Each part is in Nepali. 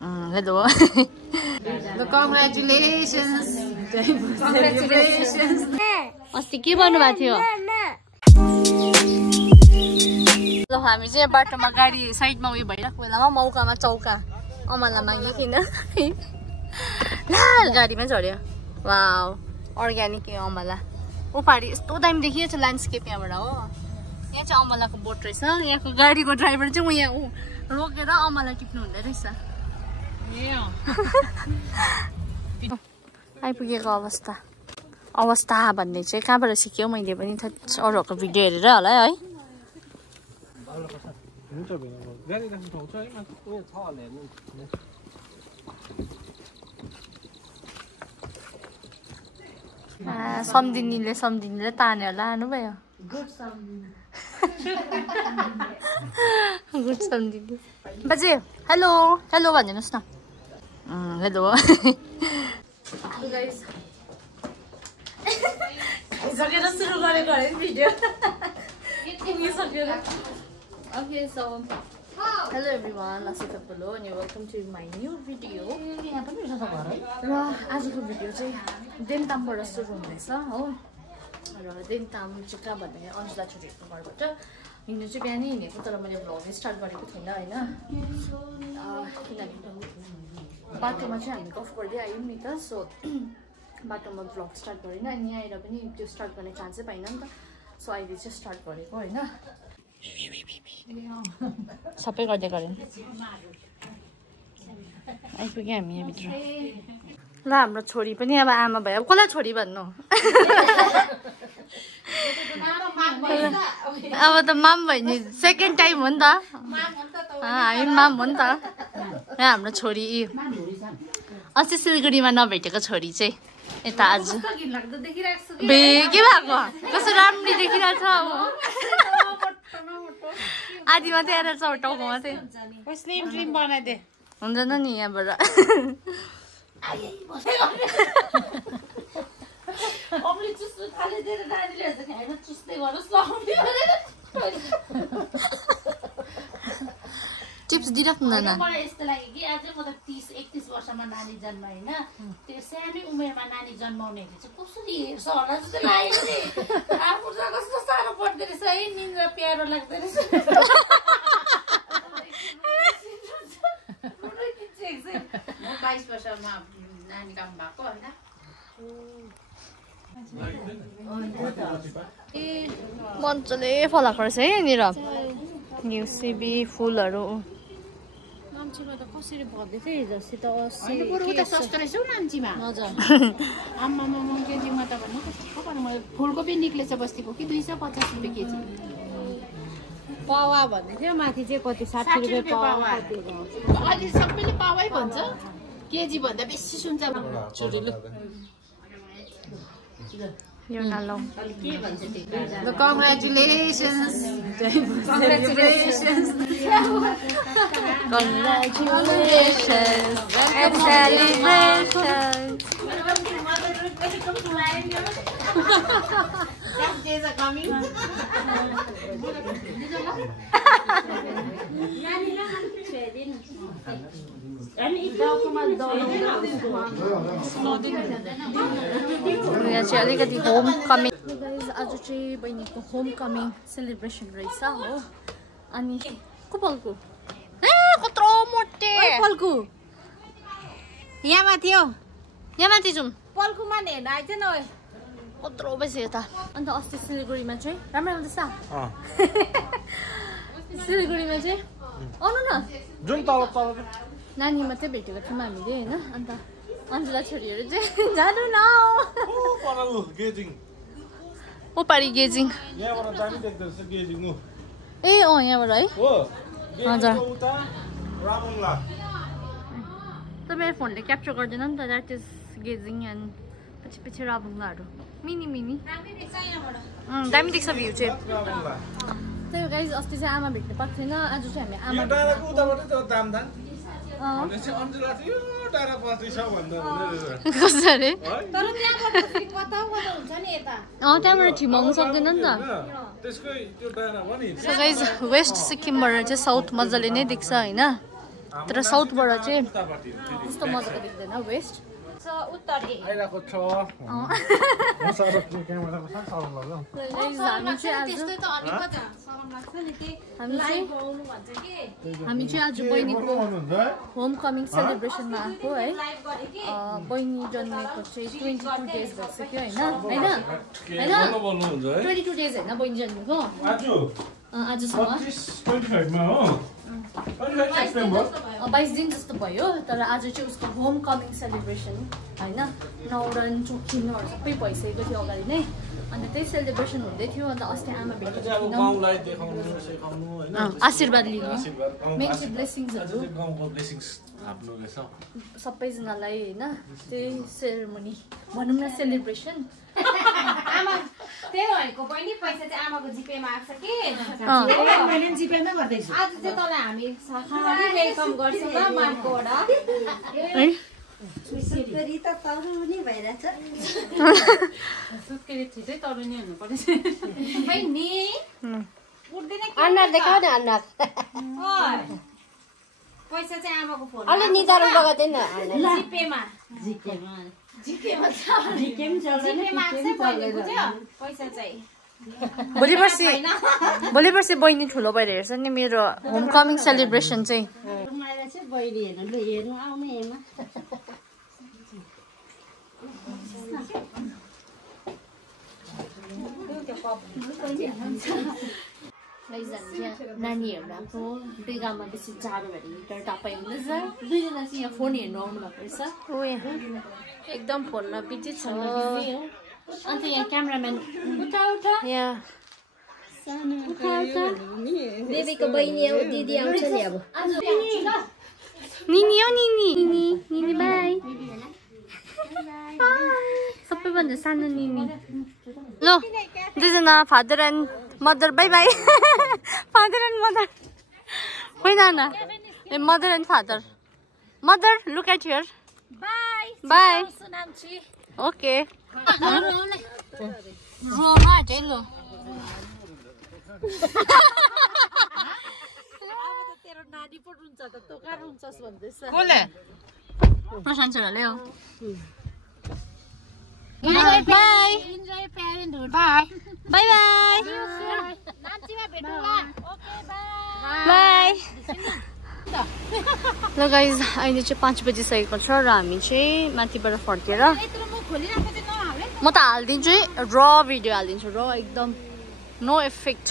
Hello. Congratulations. Congratulations. अस्ति के भन्नुभएको थियो? ल हामी चाहिँ बाटोमा गाडी साइडमा उयो भइरहेको बेलामा मौकामा चौका अमला मागिकिन लाल गाडीमा झर्यो। वाउ अर्ग्यानिक अमला उपाडी यस्तो दामी देखिएको छ ल्यान्डस्केप यहाँबाट हो। यहाँ चाहिँ अमलाको बोट रहेछ। यहाँको गाडीको ड्राइभर चाहिँ ऊ यहाँ रोकेर अमला टिप्नु हुँदै रहेछ। आइपुगेको अवस्था भन्ने चाहिँ कहाँबाट सिक्यो मैले पनि अरूहरूको भिडियो हेरेर होला है। सम्धिनीले तानेर लानु भयो। गुड सम्धिनी बाजे हेलो हेलो भनिदिनुहोस् न। हेलो सकेर सुरु गरेको है video. Okay, so hello everyone, Lasita Polo and welcome to my new video. र आजको भिडियो चाहिँ देन्तामबाट सुरु हुँदैछ हो। र देन्ताम चाहिँ कहाँ भन्दा अन्जुला छोरीको घरबाट हिँड्नु चाहिँ बिहानै हिँडेको, तर मैले भ्लग स्टार्ट गरेको थिइनँ होइन। किनभने बाटोमा चाहिँ हामी गफ गर्दै आयौँ नि त, सो बाटोमा भ्लग स्टार्ट गरेन। अनि यहाँ आएर पनि त्यो स्टार्ट गर्ने चान्सै पाइनँ नि त, सो अहिले चाहिँ स्टार्ट गरेको होइन। सबै गर्दै गरेँ आइपुग्यो हामी यहाँभित्र। ल हाम्रो छोरी पनि अब आमा भयो। अब कसलाई छोरी भन्नु? अब त माम भयो नि, सेकेन्ड टाइम हो नि त, हामी माम हो नि त। यहाँ हाम्रो छोरी अस्ति सिलगढीमा नभेटेको छोरी चाहिँ यता आज के भएको कस्तो राम्ररी देखिरहेको छ। आधी मात्रै आएर छ टाउको मात्रै हुँदैन नि यहाँबाट। टिप्स दिइराख्नु न। मलाई यस्तो लाग्यो कि अझै म त 30-31 वर्षमा नानी जन्म होइन, त्यो सानै उमेरमा नानी जन्माउनेहरूले चाहिँ कसरी हेर्छ होला जस्तो लाग्यो नि। आफू त कस्तो साह्रो पर्दो रहेछ है, निन्द्रा प्यारो लाग्दो रहेछ। म 22 वर्षमा नानी काम भएको होइन। मजाले फलाएको रहेछ है यहाँनिर न्युसिबी फुलहरू। नाम्चीमा त कसरी भन्दै थियो हिजोसी त 80 उता सस्तो रहेछ हौ नाम्चीमा। हजुर आम्मामा केजीमा त भन्नु कस्तो पर्यो। मलाई फुलकोपी निक्लेछ बस्तीको कि 250 रुपियाँ केजी। पावा भन्दै थियो माथि चाहिँ कति 60 रुपियाँ पावा। अहिले सबैले पावै भन्छ, केजी भन्दा बेसी सुन्छ। चुरिलो यो नलौ। Congratulations. Congratulations and celebrations. Days are coming. यहाँ चाहिँ अलिकति होम कमिङ आज चाहिँ बहिनीको होम कमिङ सेलिब्रेसन रहेछ हो। अनि को पल्कु कत्रो मोटे पल्कु यहाँ माथि हो, यहाँ माथि जाउँ। पल्कुमा हेर्न आइज न कत्रो बस्यो यता। अन्त अस्ति सिलगढीमा चाहिँ राम्रो आउँदैछ। सिलगढीमा चाहिँ आउनु न जुन तल नानी मात्रै भेटेको थियौँ हामीले होइन। अन्त अन्जुला छोरीहरू चाहिँ जानु न उपाडी गेजिङ। ए अँ यहाँबाट है। हजुर त मेरो फोनले क्याप्चर गर्दैन नि त। द्याट इज गेजिङ एन्ड पछि पछि राबुङ्लाहरू मिनी मिनी दामी देख्छ भ्यू चाहिँ। त्यही गाइज अस्ति चाहिँ आमा भेट्नु पाएको थिएन, आज चाहिँ हामी आमा कसरी त्यहाँबाट ठिमाउनु सक्दैन नि त। सो गाइज वेस्ट सिक्किमबाट चाहिँ साउथ मजाले नै देख्छ होइन। तर साउथबाट चाहिँ त्यस्तो मजाको देख्दैन वेस्ट आइरहेको छ हामी चाहिँ आज बहिनीको होम कमिङ सेलिब्रेसनमा आएको है बहिनी जन्मेको चाहिँ 22 डेज भइसक्यो होइन 22 डेज होइन बहिनी जन्मेको आजसम्म 22 दिन जस्तो भयो तर आज चाहिँ उसको होम कमिङ सेलिब्रेसन होइन न्वारन चोखिनुहरू सबै भइसकेको थियो अगाडि नै अन्त त्यही सेलिब्रेसन हुँदै थियो अन्त अस्ति आमा भेटेको आशीर्वाद लिनु मेन चाहिँ ब्लेसिङ्सहरू सबैजनालाई होइन त्यही सेरेमोनी भनौँ न सेलिब्रेसन आमा त्यही भएको बहिनी पैसा चाहिँ आमाको जिपेमा आएको छ कि मैले जिपेमै गर्दैछु आज चाहिँ तँलाई हामी खाली वेलकम गर्छौँ ल मानकोबाट सुत्केरी त तरुनी भइरहेछ सुत्केरी छिटै तरुनी हुनुपर्ने बहिनी उठ्दैन अनुहार देखाऊ न अनुहार पैसा चाहिँ आमाको फोन अलि निधारो लगाउँदै न जिपेमा जिपेमा जिपेमा छ जिपेम चल्दैन जिपेमा आएको छ बहिनी बुझ्यो पैसा चाहिँ भोलि पर्सि बहिनी ठुलो भएर हेर्छ नि मेरो होम कमिङ सेलिब्रेसन चाहिँ रुमाएर चाहिँ बहिनी हेर्नु ल हेर्नु आउनु हेर्नु नानी हेर्नु आफ्नो बेगामा बेसी जाडो भएर हिटर टापाइ हुँदैछ दुईजना चाहिँ यहाँ फोन हेर्नु आउनु भएको रहेछ एकदम फोनमा बिजी छ अन्त यहाँ क्यामेराम्यान उठा बेबीको बहिनी हो दिदी आउँछ नि अब निनी हो निनी बाई सबैभन्दा सानो निनी ल दुईजना father and mother bye bye father and mother होइन न mother and father mother look at here bye okay तेरो नानी पो रुन्छ त तँ कहाँ रुन्छस् भन्दैछ प्रशान्त छोराले हो bye enjoy parenthood bye bye bye नाच्चीमा भेटौँला ओके बाई ल गाइज अहिले चाहिँ 5 बजिसकेको छ र हामी चाहिँ माथिबाट फर्केर म त हालिदिन्छु है र भिडियो हालिदिन्छु र एकदम नो इफेक्ट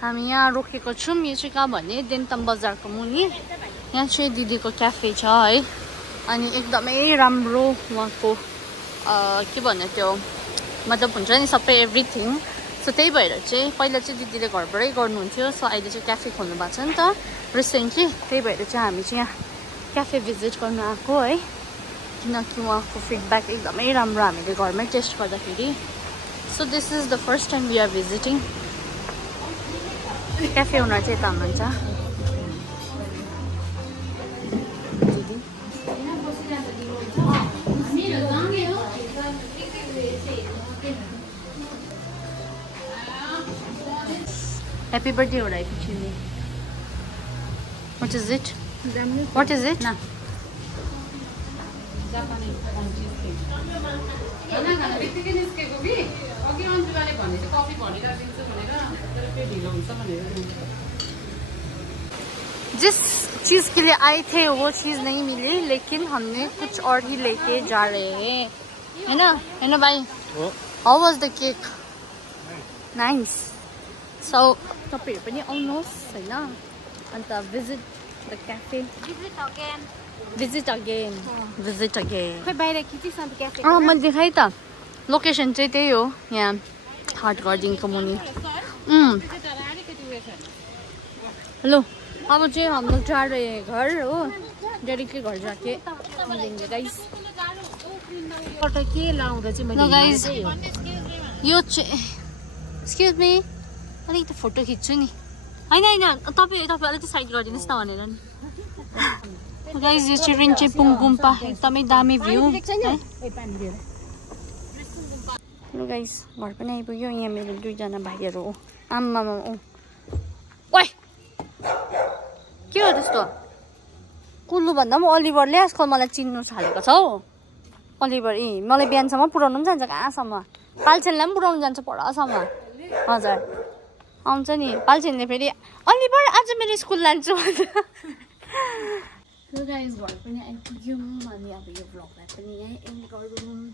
हामी यहाँ रोकेको छौँ यो चाहिँ कहाँ भने देन्ताम बजारको मुनि यहाँ चाहिँ दिदीको क्याफे छ है अनि एकदमै राम्रो उहाँको के भन्ने त्यो मतलब हुन्छ नि सबै एभ्रिथिङ सो त्यही भएर चाहिँ पहिला चाहिँ दिदीले घरबाटै गर्नुहुन्थ्यो सो अहिले चाहिँ क्याफे खोल्नु भएको छ नि त रिसेन्टली त्यही भएर चाहिँ हामी चाहिँ यहाँ क्याफे भिजिट गर्नु आएको है किनकि उहाँको फिडब्याक एकदमै राम्रो हामीले घरमै टेस्ट गर्दाखेरि so this is the first time we are visiting cafe owner चाहिँ यता हुनुहुन्छ Happy birthday हो रहा है पीछे में What is it? What is it? जिस चीज के लिए आए थे वो चीज नहीं मिली लेकिन हमने कुछ और ही लेके जा रहे हैं है ना भाई How was the cake? Nice. So तपाईहरु पनि आउनुहोस् हैन अन्त visit the cafe. Visit again. खोइ बाहिर खिचिस् अन्त क्याफे म देखाइ त लोकेसन चाहिँ त्यही हो यहाँ हाट गार्डनको मुनि हेलो अब चाहिँ हम लोग जा रहे हैं घर हो डायरेक्टली घर जाके मिलेंगे गाइस के लाउँदा चाहिँ मैले गाइस यो चाहिँ एक्सक्युज मी अलिकति फोटो खिच्छु नि हैन तपाईँ अलिक साइड गरिदिनुहोस् न भनेर नि गाइस यो चाहिँ रिन्चेपुङ गुम्पा एकदमै दामी भ्यू हेलो गाइस घर पनि आइपुग्यो यहाँ मेरो दुईजना भाइहरू हो आम्मामा ओ ओइ के हो त्यस्तो कुल्लु भन्दा पनि अलिभरले आजकल मलाई चिन्नु छाडेको छ हौ अलिभर मलाई बिहानसम्म पुऱ्याउनु पनि जान्छ कहाँसम्म पाल्छेनलाई पनि पुऱ्याउनु जान्छ परसम्म हजुर आउँछ नि पाल्छेनले फेरि अलिभर आज मेरो स्कुल लान्छु सो गाइस घर पनि आइपुग्यौँ अनि अब यो भ्लगलाई पनि यहीँ एन्ड गरौँ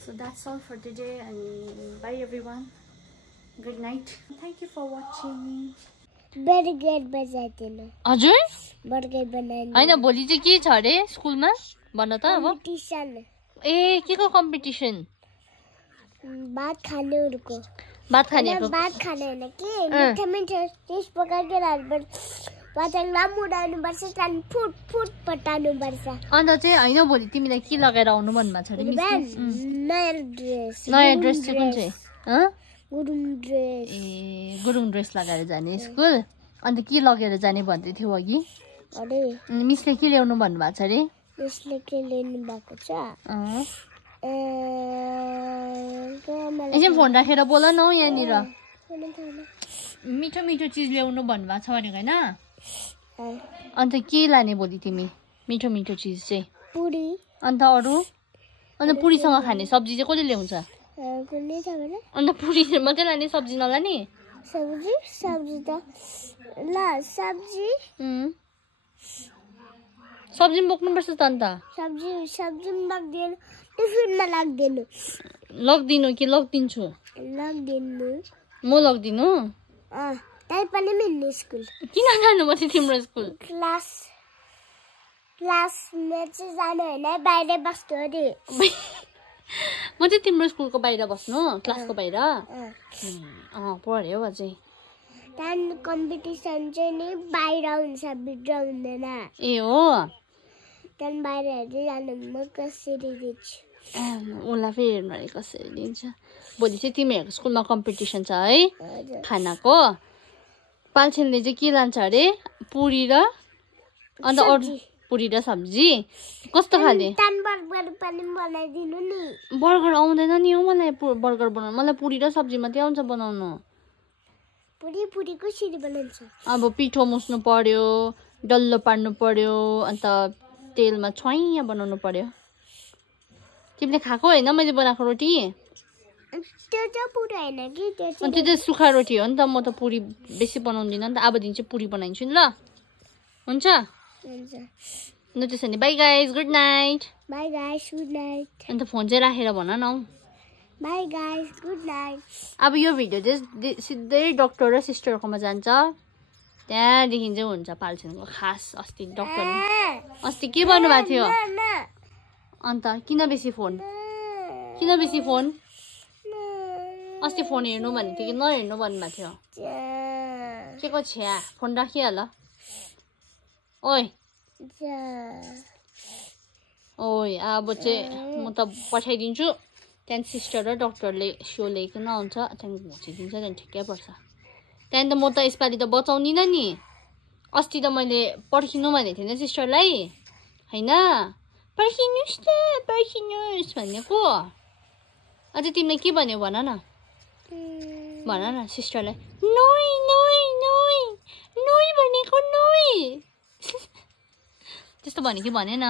so that's all for today अनि bye everyone good night thank you for watching burger बजाइदिनु हजुर बर्गर बनाइदिनु होइन भोलि चाहिँ के छ अरे स्कुलमा भन्न त अब कम्पिटिसन ए के को कम्पिटिसन भात खानेहरूको भात खानेको भात खाने होइन कि मिठो मिठो त्यस प्रकारको रातभर पतंग लामो उडाउनुपर्छ त्यहाँदेखि फुट फुट पटाउनुपर्छ अन्त चाहिँ होइन भोलि तिमीलाई के लगाएर आउनु भन्नुभएको छ अरे नयाँ ड्रेस चाहिँ कुन चाहिँ गुरुङ ड्रेस ए गुरुङ ड्रेस लगाएर जाने स्कुल अन्त के लगेर जाने भन्दै थियो अघि अरे मिसले के ल्याउनु भन्नुभएको छ अरे मिसले के ल्याउनु भएको छ एकछिन फोन राखेर बोल न हौ यहाँनिर मिठो मिठो चिज ल्याउनु भन्नुभएको छ भनेको होइन अन्त के लाने भोलि तिमी मिठो मिठो चिज चाहिँ पुरी अन्त अरू अन्त पुरीसँग खाने सब्जी चाहिँ कसले ल्याउँछ अन्त पुरी मात्रै लाने सब्जी नलाने सब्जी त ल सब्जी सब्जी पनि बोक्नुपर्छ त अन्त सब्जी लाग्दैन टिफिनमा लाग्दैन लगिदिनु कि लगिदिन्छु लाग्दिनु म लगिदिनु तै पनि मिल्ने स्कुल किन जानु म चाहिँ तिम्रो स्कुल क्लासमा चाहिँ जानु होइन बाहिर बस्नु अरे म चाहिँ तिम्रो स्कुलको बाहिर बस्नु क्लासको बाहिर पढ्यो अझै त्यहाँदेखि कम्पिटिसन चाहिँ नि बाहिर हुन्छ भित्र हुँदैन ए हो त्यहाँदेखि बाहिर हेर्दै जानु म कसरी दिन्छु उसलाई फेरि हेर्नु अरे कसरी दिन्छ भोलि चाहिँ तिमीहरूको स्कुलमा कम्पिटिसन छ है खानाको पाल्छेनले चाहिँ के लान्छ अरे पुरी र अन्त अरू पुरी र सब्जी कस्तो खाले बर्गर आउँदैन नि हौ मलाई बर्गर बनाउनु मलाई पुरी र सब्जी मात्रै आउँछ बनाउनु पुरी कसरी बनाउँछ अब पिठो मुस्नु पर्यो डल्लो पार्नु पर्यो अन्त तेलमा छ्वाइया बनाउनु पर्यो तिमीले खाएको होइन मैले बनाएको रोटी त्यो चाहिँ पुरा होइन कि त्यो चाहिँ सुखा रोटी हो नि त म त पुरी बेसी बनाउँदिनँ नि त अबदेखि चाहिँ पुरी बनाइदिन्छु नि ल हुन्छ ल त्यसो भने बाई गाइज गुड नाइट अन्त फोन चाहिँ राखेर भन न हौ बाई गाइज गुड नाइट अब यो भिडियो चाहिँ सिधै डक्टर र सिस्टरकोमा जान्छ त्यहाँदेखि चाहिँ हुन्छ पाल्छेनको खास अस्ति डक्टर अस्ति के भन्नुभएको थियो अन्त किन बेसी फोन अस्ति फोन हेर्नु भनेको थियो कि नहेर्नु भन्नुभएको थियो के को छ्या फोन राखिहाल ओइ अब चाहिँ म त पठाइदिन्छु त्यहाँदेखि सिस्टर र डक्टरले सो ल्याइकन आउँछ त्यहाँदेखि घोचिदिन्छ त्यहाँदेखि ठिकै पर्छ त्यहाँदेखि त म त यसपालि त बचाउँदिनँ नि अस्ति त मैले पर्खिनु भनेको थिएन सिस्टरलाई होइन पर्खिनुहोस् भनेको अझै तिमीले के भन्यो भन न सिस्टरलाई नोइ भनेको त्यस्तो भन्यो कि भनेन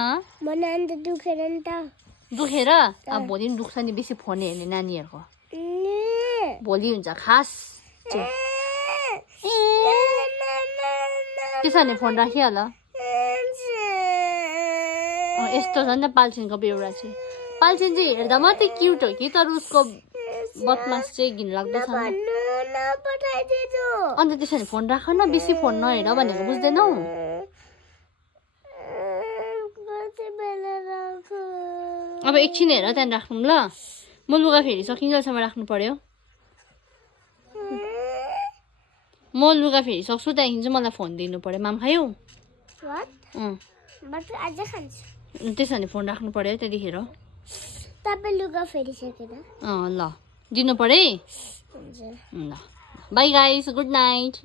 दुखेर अब भोलि पनि दुख्छ नि बेसी फोन हेर्ने नानीहरूको भोलि हुन्छ खास त्यसो भने फोन राखिहाल यस्तो छ नि त पाल्छेनको बेउरा चाहिँ पाल्छेन चाहिँ हेर्दा मात्रै क्युट हो कि तर उसको बदमास चाहिँ घिनलाग्दो छ अन्त त्यसो भने फोन राख न बेसी फोन नहेर भनेको बुझ्दैनौ अब एकछिन हेर त्यहाँदेखि राख्नु ल म लुगा फेरि सकिन्जेलसम्म राख्नु पर्यो म लुगा फेरि सक्छु त्यहाँदेखि चाहिँ मलाई फोन दिनु पर्यो माम खायौ त्यसो भने फोन राख्नु पर्यो त्यतिखेर लुगा फेरिसकेर ल दिनु पर्यो है ल बाई गाइस गुड नाइट